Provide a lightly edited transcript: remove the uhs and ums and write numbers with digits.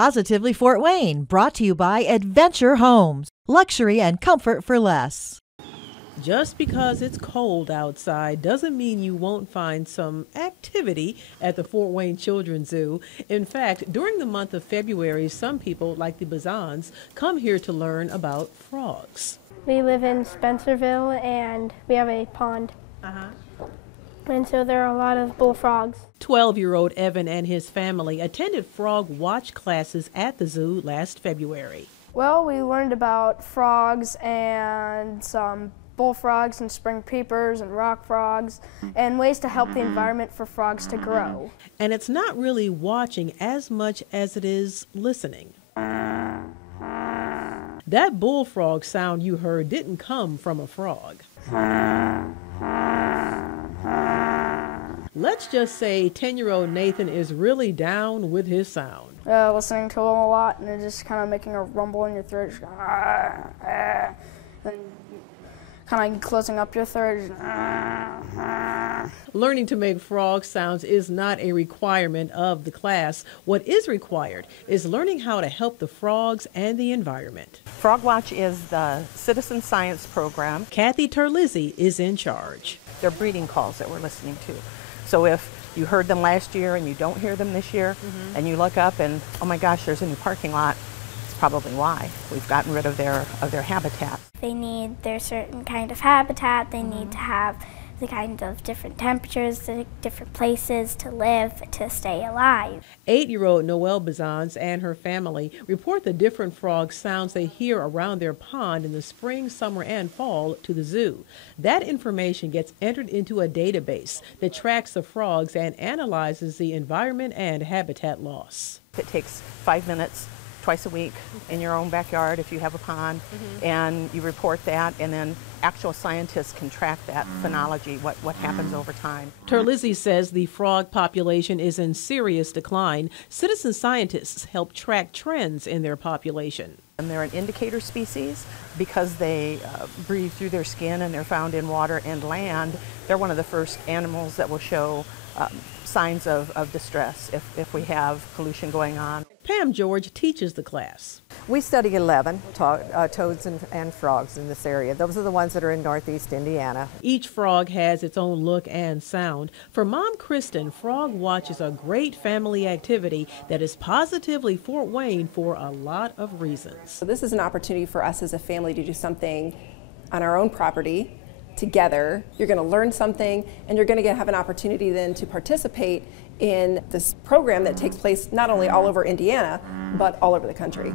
Positively Fort Wayne, brought to you by Adventure Homes. Luxury and comfort for less. Just because it's cold outside doesn't mean you won't find some activity at the Fort Wayne Children's Zoo. In fact, during the month of February, some people, like the Bazans, come here to learn about frogs. We live in Spencerville and we have a pond. And so there are a lot of bullfrogs. 12-year-old Evan and his family attended FrogWatch classes at the zoo last February. Well, we learned about frogs and some bullfrogs and spring peepers and rock frogs and ways to help the environment for frogs to grow. And it's not really watching as much as it is listening. That bullfrog sound you heard didn't come from a frog. Let's just say 10-year-old Nathan is really down with his sound. Listening to them a lot and they're just kind of making a rumble in your throat. Just and kind of closing up your throat. Learning to make frog sounds is not a requirement of the class. What is required is learning how to help the frogs and the environment. FrogWatch is the citizen science program. Kathy Terlizzi is in charge. They're breeding calls that we're listening to. So if you heard them last year and you don't hear them this year, and you look up and, oh my gosh, there's a new parking lot, it's probably why. We've gotten rid of their habitat. They need their certain kind of habitat. They need to have the kind of different temperatures, the different places to live, to stay alive. 8-year-old Noelle Bazans and her family report the different frog sounds they hear around their pond in the spring, summer, and fall to the zoo. That information gets entered into a database that tracks the frogs and analyzes the environment and habitat loss. It takes 5 minutes twice a week in your own backyard if you have a pond, and you report that, and then actual scientists can track that phenology, what happens over time. Terlizzi says the frog population is in serious decline. Citizen scientists help track trends in their population. And they're an indicator species because they breathe through their skin and they're found in water and land. They're one of the first animals that will show signs of distress if we have pollution going on. Pam George teaches the class. We study 11 toads and frogs in this area. Those are the ones that are in northeast Indiana. Each frog has its own look and sound. For Mom Kristen, FrogWatch is a great family activity that is positively Fort Wayne for a lot of reasons. So this is an opportunity for us as a family to do something on our own property together. You're going to learn something, and you're going to have an opportunity then to participate in this program that takes place not only all over Indiana, but all over the country.